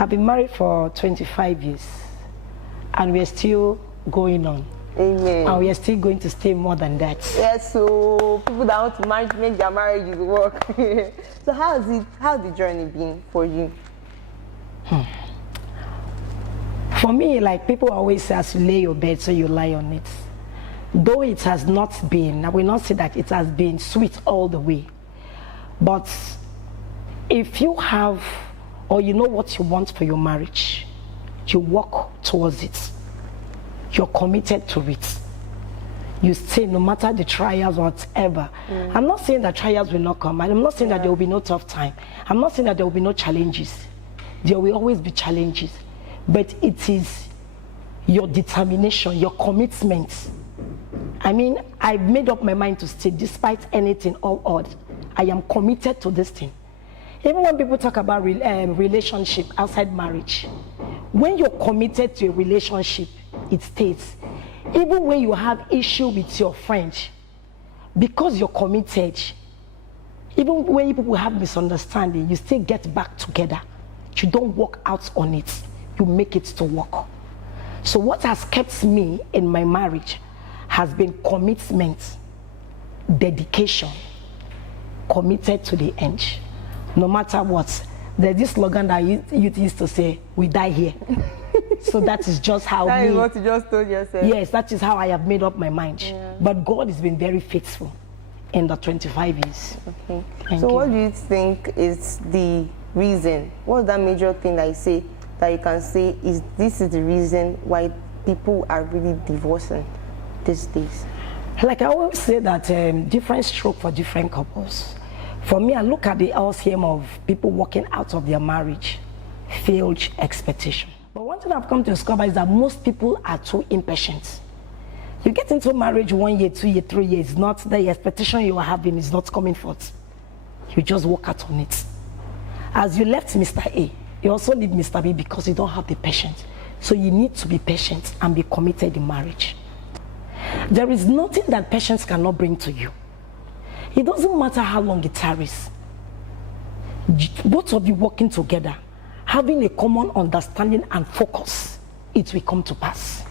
have been married for 25 years and we're still going on. Amen. And we are still going to stay more than that. Yes, so people that want to marry, make their marriages work. So how's the journey been for you? For me, like people always say, as you lay your bed, so you lie on it. Though it has not been, I will not say that it has been sweet all the way. But if you have, or you know what you want for your marriage, you work towards it. You're committed to it. You stay no matter the trials or whatever. I'm not saying that trials will not come. I'm not saying that there will be no tough time. I'm not saying that there will be no challenges. There will always be challenges. But it is your determination, your commitment. I mean, I've made up my mind to stay despite anything, all odd. I am committed to this thing. Even when people talk about relationship outside marriage, when you're committed to a relationship, it stays. Even when you have issue with your friend, because you're committed, even when people have misunderstanding, you still get back together. You don't walk out on it. You make it to work. So what has kept me in my marriage has been commitment, dedication, committed to the end. No matter what. There's this slogan that you used to say, we die here. So that is just how that is what you just told yourself. Yes, that is how I have made up my mind. Yeah. But God has been very faithful in the 25 years. Okay. So what do you think is the reason? What's that major thing that you can say is this is the reason why people are really divorcing these days? Like I always say that different stroke for different couples. For me, I look at the LCM of people walking out of their marriage, failed expectation. But one thing I've come to discover is that most people are too impatient. You get into marriage 1 year, 2 years, 3 years, not the expectation you are having is not coming forth. You just walk out on it. As you left Mr. A, you also leave Mr. B because you don't have the patience. So you need to be patient and be committed in marriage. There is nothing that patience cannot bring to you. It doesn't matter how long it tarries. Both of you working together, having a common understanding and focus, it will come to pass.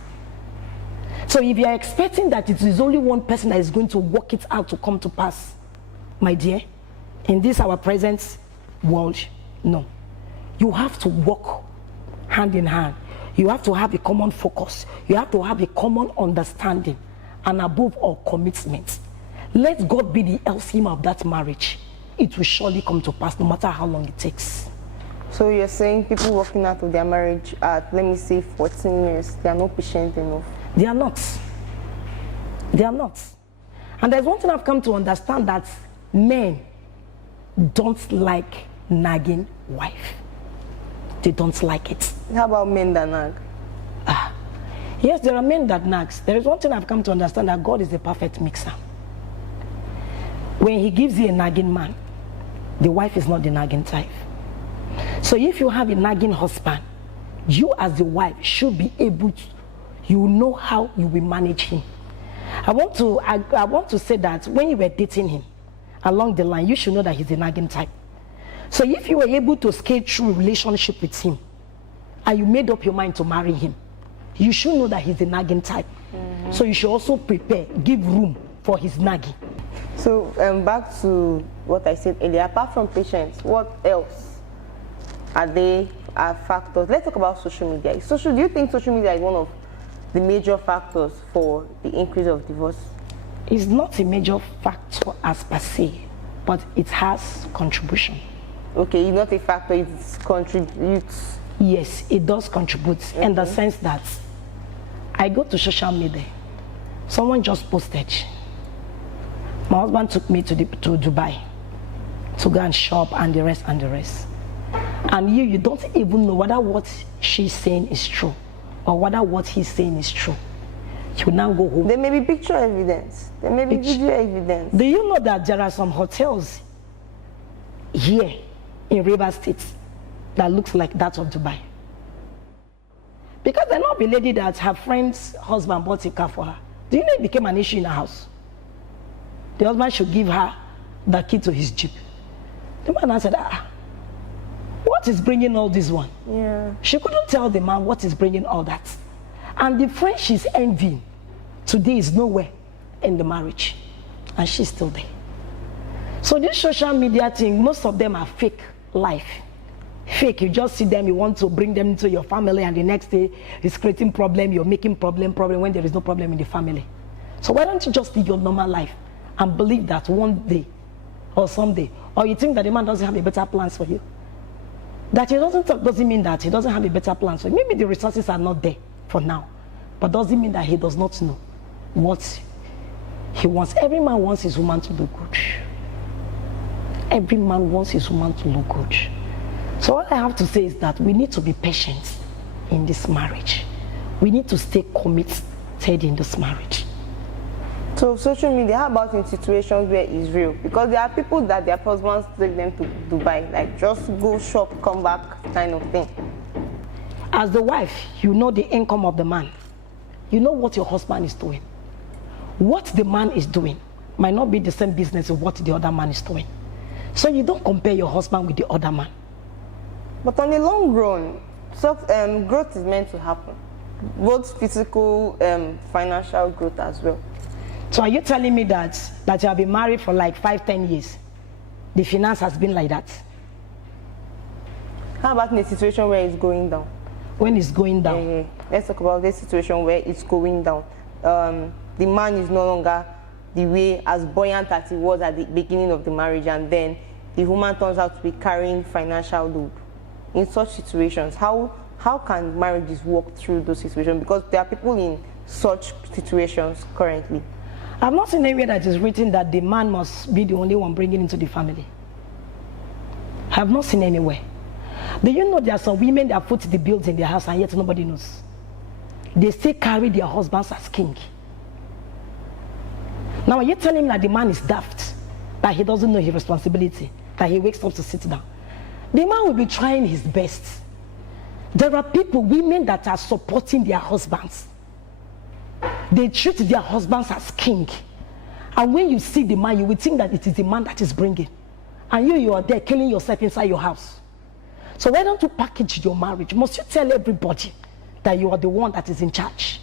So if you are expecting that it is only one person that is going to work it out to come to pass, my dear, in this our present world, no. You have to work hand in hand. You have to have a common focus. You have to have a common understanding and above all, commitment. Let God be the LCM of that marriage. It will surely come to pass no matter how long it takes. So you're saying people walking out of their marriage at, let me say, 14 years, they are not patient enough? They are not. They are not. And there's one thing I've come to understand, that men don't like nagging wife. They don't like it. How about men that nag? Yes, there are men that nags. There is one thing I've come to understand, that God is the perfect mixer. When he gives you a nagging man, the wife is not the nagging type. So if you have a nagging husband, you as the wife should be able to, you know how you will manage him. I want to say that when you were dating him, along the line, you should know that he's a nagging type. So if you were able to scale through a relationship with him, and you made up your mind to marry him, you should know that he's a nagging type. So you should also prepare, give room for his nagging. So back to what I said earlier, apart from patience, what else are factors? Let's talk about social media. Do you think social media is one of the major factors for the increase of divorce? It's not a major factor as per se, but it has contribution. Okay, it's not a factor, it contributes. Yes, it does contribute in the sense that I go to social media. Someone just posted, my husband took me to Dubai to go and shop and the rest and the rest. And you don't even know whether what she's saying is true or whether what he's saying is true. You now go home. There may be picture evidence. There may be video evidence. Do you know that there are some hotels here in Rivers State that looks like that of Dubai? Because there not be lady that her friend's husband bought a car for her. Do you know it became an issue in the house? The husband should give her the key to his Jeep. The man said, why what is bringing all this one? Yeah. She couldn't tell the man what is bringing all that. And the friend she's envying today is nowhere in the marriage. And she's still there. So this social media thing, most of them are fake life. Fake, you just see them, you want to bring them into your family, and the next day it's creating problem, you're making problem when there is no problem in the family. So why don't you just live your normal life and believe that one day or someday, or you think that the man doesn't have a better plans for you? That he doesn't talk doesn't mean that he doesn't have a better plans for you. Maybe the resources are not there for now, but doesn't mean that he does not know what he wants. Every man wants his woman to look good. Every man wants his woman to look good. So all I have to say is that we need to be patient in this marriage. We need to stay committed in this marriage. So social media, how about in situations where it's real? Because there are people that their husbands take them to Dubai, like just go shop, come back kind of thing. As the wife, you know the income of the man. You know what your husband is doing. What the man is doing might not be the same business of what the other man is doing. So you don't compare your husband with the other man. But on the long run, growth is meant to happen. Both physical, financial growth as well. So are you telling me that you have been married for like 5-10 years? The finance has been like that? How about in a situation where it's going down? When it's going down? Let's talk about this situation where it's going down. The man is no longer the way as buoyant as he was at the beginning of the marriage, and then the woman turns out to be carrying financial load. In such situations, how can marriages work through those situations? Because there are people in such situations currently. I've not seen anywhere that is written that the man must be the only one bringing into the family. I have not seen anywhere. Do you know there are some women that foot the bills in their house and yet nobody knows? They still carry their husbands as king. Now are you telling me that the man is daft? That he doesn't know his responsibility? That he wakes up to sit down? The man will be trying his best. There are people, women that are supporting their husbands. They treat their husbands as king. And when you see the man, you will think that it is the man that is bringing. And you are there killing yourself inside your house. So why don't you package your marriage? Must you tell everybody that you are the one that is in charge?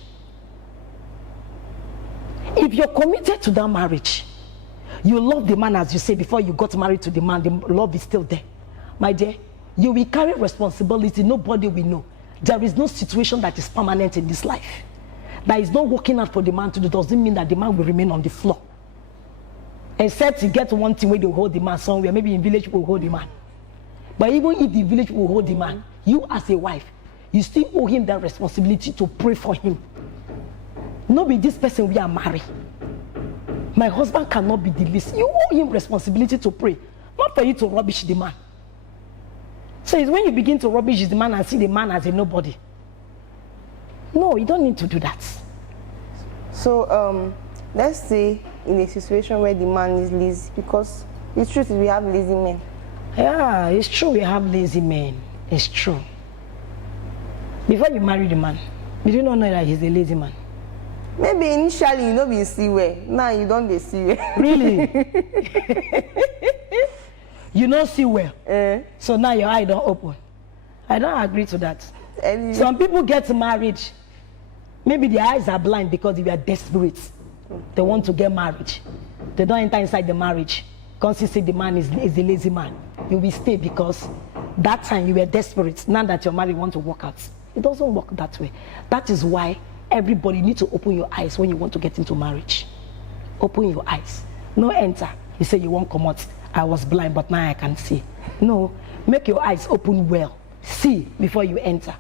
If you're committed to that marriage, you love the man as you say before you got married to the man, the love is still there. My dear, you will carry responsibility, nobody will know. There is no situation that is permanent in this life. That is not working out for the man to do doesn't mean that the man will remain on the floor. Except you get one thing where they hold the man somewhere, maybe in village will hold the man. But even if the village will hold the man, you as a wife, you still owe him that responsibility to pray for him. Not be this person we are married. My husband cannot be the least. You owe him responsibility to pray, not for you to rubbish the man. So it's when you begin to rubbish the man and see the man as a nobody. No, you don't need to do that. So let's say in a situation where the man is lazy, because the truth is we have lazy men. Yeah, it's true we have lazy men. It's true. Before you marry the man, did you not know that he's a lazy man? Maybe initially you know be see where. Now you don't dey see where. Really? You don't see well. So now your eye don't open. I don't agree to that. Some people get married. Maybe their eyes are blind because they are desperate. They want to get married. They don't enter inside the marriage. Because you see the man is a lazy man. You will stay because that time you were desperate. Now that you're married, you want to work out. It doesn't work that way. That is why everybody needs to open your eyes when you want to get into marriage. Open your eyes. No enter. You say you won't come out. I was blind, but now I can see. No, make your eyes open well. See before you enter.